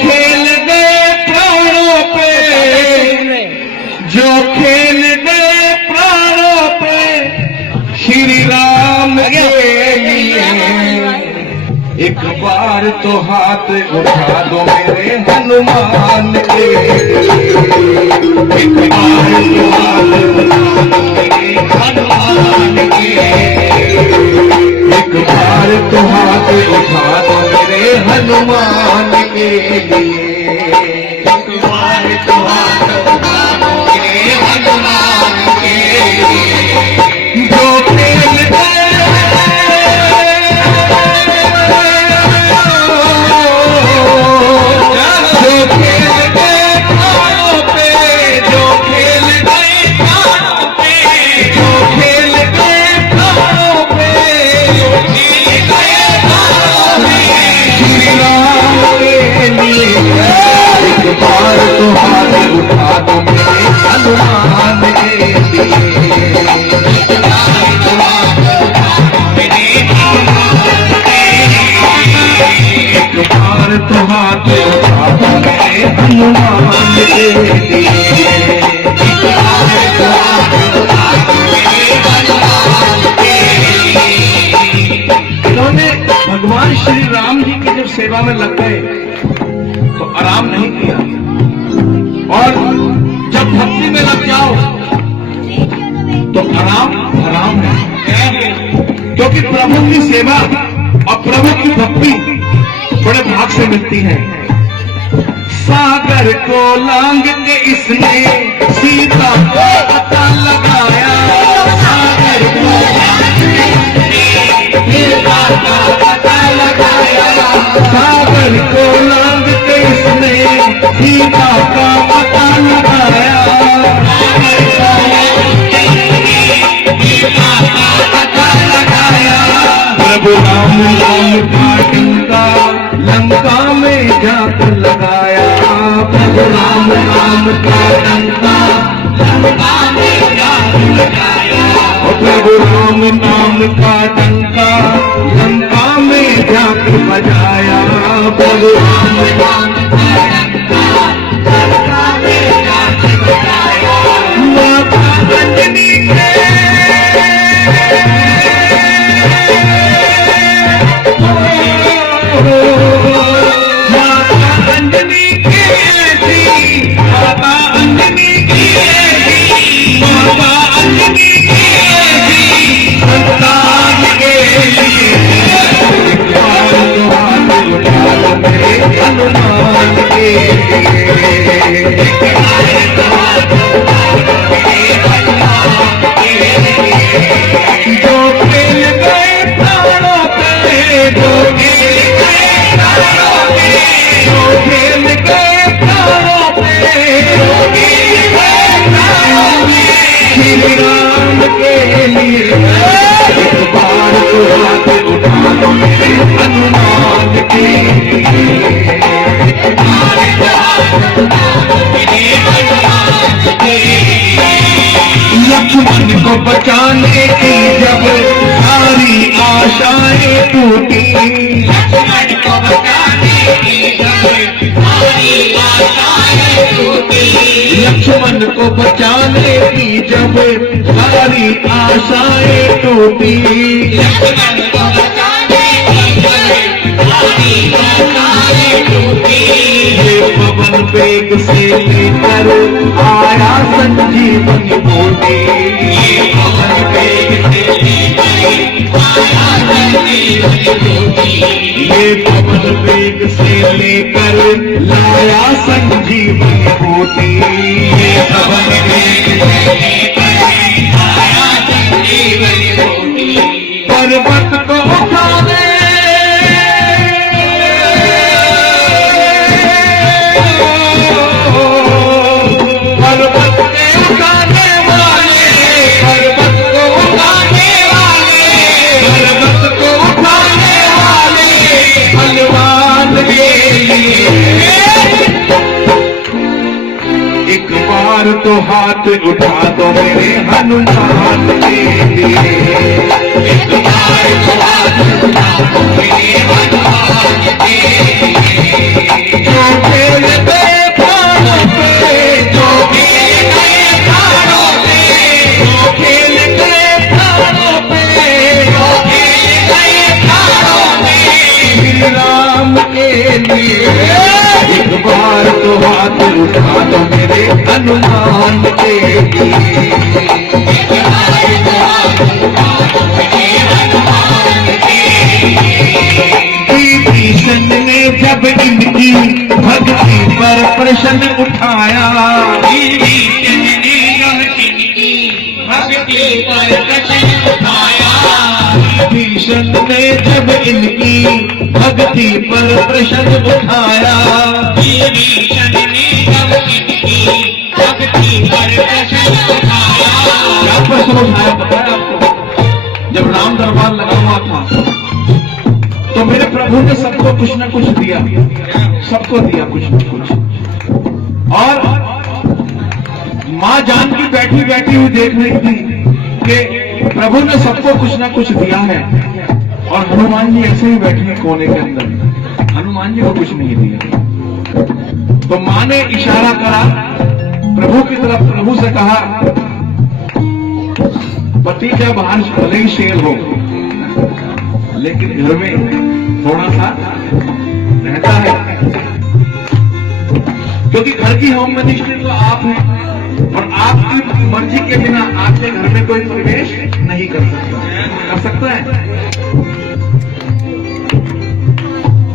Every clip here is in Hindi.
खेल गए प्राणों पे, जो खेल गए प्राणों पे श्री राम के लिए, एक बार तो हाथ उठा दो मेरे हनुमान के लिए, एक बार तो हाथ उठा दो मेरे हनुमान के लिए, एक बार तो हाथ उठा दो मेरे हनुमान के लिए, एक बार तो हाथ उठा दो मेरे हनुमान के लिए, जो खेल गए, जो खेल गए प्राणों पे, जो खेल गए प्राणों पे, जो खेल गए प्राणों पे, जो खेल गए प्राणों पे श्री राम के लिए, एक बार तो हाथ उठा दो मेरे हनुमान के लिए, एक बार तो हाथ उठा दो मेरे हनुमान के लिए, एक बार तो हाथ उठा दो मेरे हनुमान के लिए, एक बार तो हाथ उठा दो मेरे हनुमान के लिए। इन्होंने भगवान श्री राम जी की जब सेवा में लग गए तो आराम नहीं किया, और जब भक्ति में लग जाओ तो आराम हराम है, क्योंकि प्रभु की सेवा और प्रभु की भक्ति बड़े भाग से मिलती है। सागर को लांग के इसने सीता को पता लगाया, सागर को लांग के इसने सीता का पता लगाया, सागर को लांग के इसने सीता का पता लगाया, सागर को लांग के इसने सीता का पता लगाया, प्रभु राम नाम का डंका लंका में जाकर लगाया, प्रभु राम नाम का डंका लंका में जाकर लगाया, प्रभु राम नाम का डंका लंका में जाकर बजाया, प्रभु राम नाम का डंका लंका में जाकर बजाया, माता अंजनी के माता अंजनी की ऐसी, माता अंजनी की ऐसी, माता अंजनी की ऐसी संतान के लिए, एक बार तो हाथ उठा दो मेरे हनुमान के लिए, एक बार तो हाथ उठा दो मेरे हनुमान के लिए, जो खेल गए प्राणों पे, जो खेल गए प्राणों पे, जो खेल गए प्राणों पे, जो खेल गए प्राणों पे श्री राम के लिए, एक बार तो हाथ उठा दो मेरे हनुमान के लिए, एक बार तो हाथ उठा दो मेरे हनुमान के लिए। लक्ष्मण को बचाने की जब सारी आशाएं टूटी, लक्ष्मण को बचाने की जब सारी आशाएं टूटी, लक्ष्मण को बचाने की जब सारी आशाएं टूटी, लक्ष्मण को बचाने की जब सारी आशाएं टूटी, ये पवन वेग से लेकर आया संजीवनी बूटी, ये पवन वेग से लेकर आया संजीवनी बूटी, ये पवन वेग से लेकर लाया संजीवनी बूटी, ये पवन वेग से लेकर आया संजीवनी बूटी, पर्वत को उठाने तो हाथ उठा दो मेरे हनुमान के लिए, एक बार तो हाथ उठा दो मेरे हनुमान के लिए, प्रश्न उठाया, विभीषण ने यह इनकी भक्ति पर प्रश्न उठाया। विभीषण ने जब इनकी भक्ति पर प्रश्न उठाया, विभीषण ने जब इनकी भक्ति पर प्रश्न उठाया। क्या प्रश्न उठाया पता है आपको? जब राम दरबार लगा हुआ था तो मेरे प्रभु ने सबको कुछ न कुछ दिया, सबको दिया कुछ न कुछ। और मां जानकी बैठी बैठी हुई देख रही थी कि प्रभु ने सबको कुछ न कुछ दिया है और हनुमान जी ऐसे ही बैठे हैं कोने के अंदर, हनुमान जी को कुछ नहीं दिया। तो मां ने इशारा करा प्रभु की तरफ, प्रभु से कहा पति का बाहर भले ही शेर हो लेकिन घर में थोड़ा सा रहता है, क्योंकि घर की होम मिनिस्ट्री तो आप हैं और आपकी मर्जी के बिना आपके घर में कोई प्रवेश नहीं कर सकता है।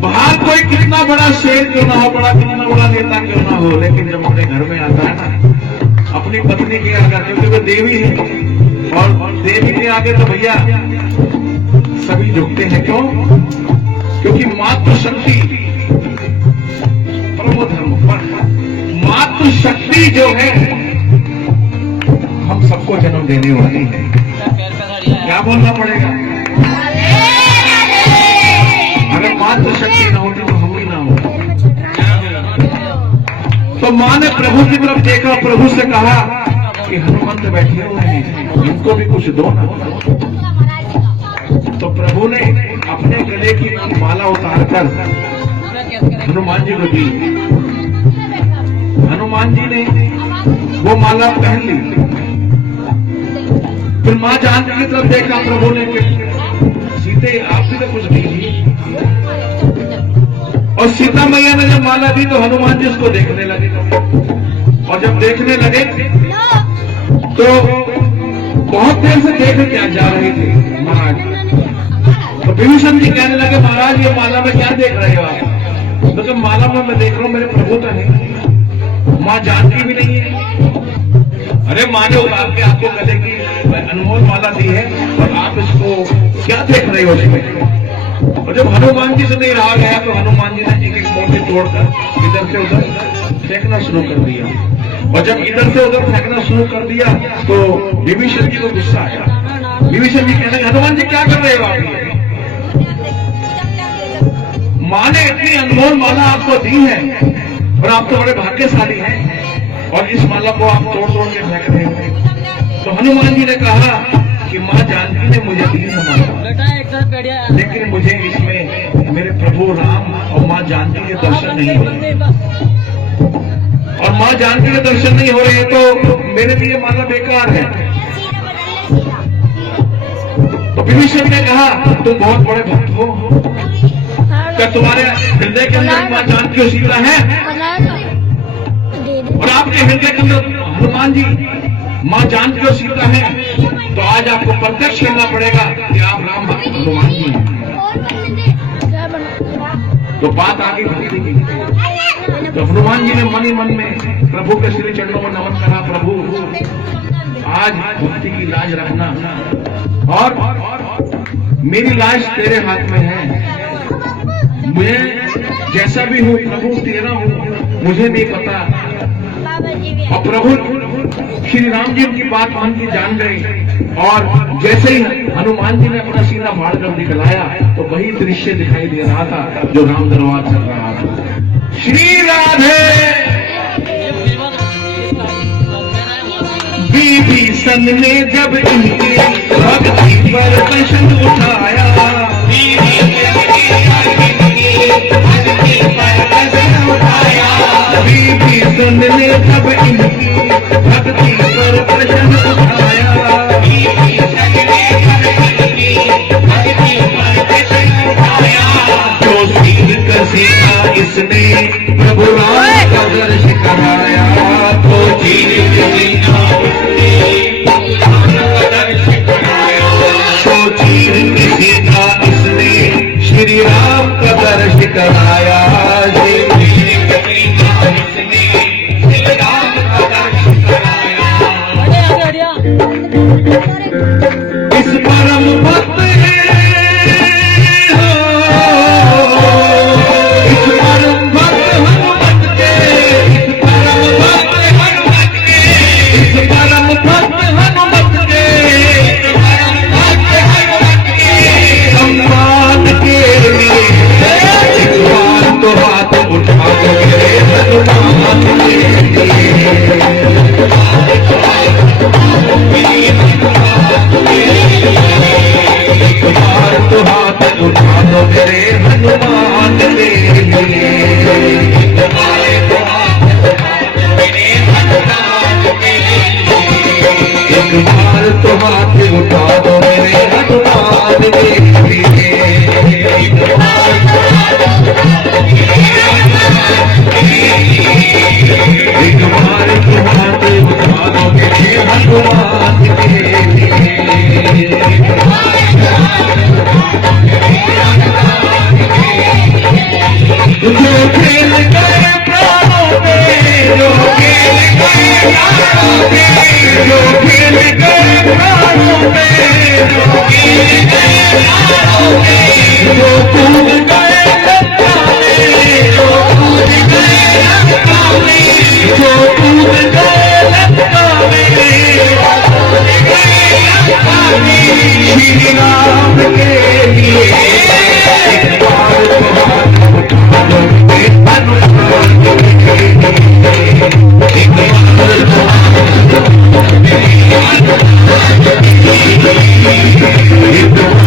बाहर कोई कितना बड़ा शेर क्यों ना हो, कितना बड़ा नेता क्यों ना हो, लेकिन जब अपने घर में आता है ना अपनी पत्नी के आगे, क्योंकि वो देवी है और देवी के आगे तो भैया सभी झुकते हैं। क्यों? क्योंकि मातृशक्ति परमोधर्म पर, मातृशक्ति जो है हम सबको जन्म देने वाली है। क्या बोलना पड़ेगा? अगर मातृशक्ति न होती तो हम ही ना हो। तो मां ने प्रभु की तरफ देखा, प्रभु से कहा कि हनुमंत बैठे हुए हैं, इनको भी कुछ दो ना। तो प्रभु ने अपने गले की माला उतारकर हनुमान जी को दी। हनुमान जी ने वो माला पहन ली। फिर मां जानकी की तरफ देखा प्रभु ने कि सीते आप भी तो कुछ दीजिए। और सीता मैया ने जब माला दी तो हनुमान जी उसको देखने लगे, और जब देखने लगे तो बहुत देर से देख क्या जा रहे थे महाराज। तो विभीषण जी कहने लगे महाराज ये माला में क्या देख रहे हो आप? तो माला में मैं देख रहा हूं मेरे प्रभु तो है, मां जानकी भी नहीं है। अरे मां ने उतार के आपको गले की अनमोल माला दी है और आप इसको क्या देख रहे हो उसमें? और जब हनुमान जी से नहीं रहा गया तो हनुमान जी ने एक एक मोती तोड़कर इधर से उधर फेंकना शुरू कर दिया। और जब इधर से उधर फेंकना शुरू कर दिया तो विभीषण जी को गुस्सा आया। विभीषण जी कहने लगे हनुमान जी क्या कर रहे हो आप? मां ने इतनी अनमोल माला आपको दी है और आप तो बड़े भाग्यशाली हैं और इस माला को आप तोड़ तोड़ के फेंक रहे हो। तो हनुमान जी ने कहा कि मां जानकी ने मुझे दी है माला, लेकिन मुझे इसमें मेरे प्रभु राम और मां जानकी के दर्शन नहीं हो रहे, और मां जानकी के दर्शन नहीं हो रहे तो मेरे लिए माला बेकार है। तो विभीषण ने कहा तुम बहुत बड़े भक्त हो, क्या तुम्हारे हृदय के अंदर मां जानकी और सीता है? और आपके हृदय के अंदर हनुमान जी मां जानकी और सीता है, तो आज आपको प्रत्यक्ष करना पड़ेगा कि आप राम भक्त हनुमान जी हैं। तो बात आगे भक्ति की। तो हनुमान जी ने मन ही मन में प्रभु के श्री चरणों में नमन करा, प्रभु आज भक्ति की लाज रखना और मेरी लाज तेरे हाथ में है। मैं जैसा भी हूँ प्रभु तेरा हूँ, मुझे नहीं पता। और प्रभु श्री राम जी की बात मान की जान गए और जैसे ही हनुमान जी ने अपना सीना फाड़ कर दिखलाया तो वही दृश्य दिखाई दे रहा था जो राम दरबार चल रहा था। श्री राधे। विभीषण ने जब इनकी भक्ति पर प्रश्न उठाया, विभीषण ने जब इनकी भक्ति पर प्रश्न उठाया, जो सिर कसीना इसने प्रभु राम का दर्श कराया, तो चीर कसीना उसने प्रभु राम का दर्श कराया, तो चीर कसीना श्री राम के लिए एक बार हनुमान के लिए एक बार